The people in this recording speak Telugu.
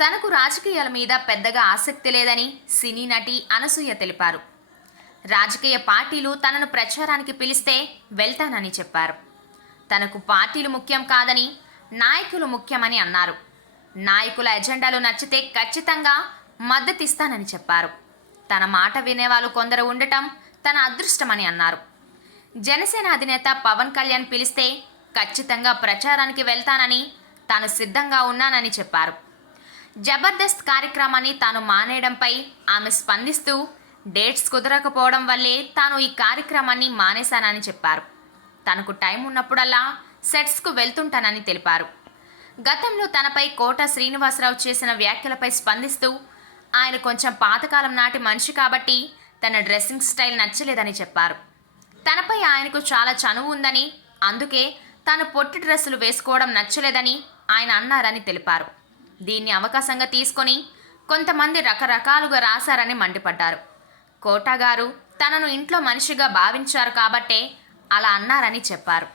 తనకు రాజకీయాల మీద పెద్దగా ఆసక్తి లేదని సినీ నటి అనసూయ తెలిపారు. రాజకీయ పార్టీలు తనను ప్రచారానికి పిలిస్తే వెళ్తానని చెప్పారు. తనకు పార్టీలు ముఖ్యం కాదని నాయకులు ముఖ్యమని అన్నారు. నాయకుల ఎజెండాలు నచ్చితే ఖచ్చితంగా మద్దతిస్తానని చెప్పారు. తన మాట వినేవాళ్ళు కొందరు ఉండటం తన అదృష్టమని అన్నారు. జనసేన అధినేత పవన్ కళ్యాణ్ పిలిస్తే ఖచ్చితంగా ప్రచారానికి వెళ్తానని తాను సిద్ధంగా ఉన్నానని చెప్పారు. జబర్దస్త్ కార్యక్రమాన్ని తాను మానేయడంపై ఆమె స్పందిస్తూ డేట్స్ కుదరకపోవడం వల్లే తాను ఈ కార్యక్రమాన్ని మానేశానని చెప్పారు. తనకు టైం ఉన్నప్పుడల్లా సెట్స్కు వెళ్తుంటానని తెలిపారు. గతంలో తనపై కోట శ్రీనివాసరావు చేసిన వ్యాఖ్యలపై స్పందిస్తూ ఆయన కొంచెం పాతకాలం నాటి మనిషి కాబట్టి తన డ్రెస్సింగ్ స్టైల్ నచ్చలేదని చెప్పారు. తనపై ఆయనకు చాలా చనువు ఉందని అందుకే తాను పొట్టి డ్రెస్సులు వేసుకోవడం నచ్చలేదని ఆయన అన్నారని తెలిపారు. దీన్ని అవకాశంగా తీసుకొని కొంతమంది రకరకాలుగా రాశారని మండిపడ్డారు. కోటగారు తనను ఇంట్లో మనిషిగా భావించారు కాబట్టే అలా అన్నారని చెప్పారు.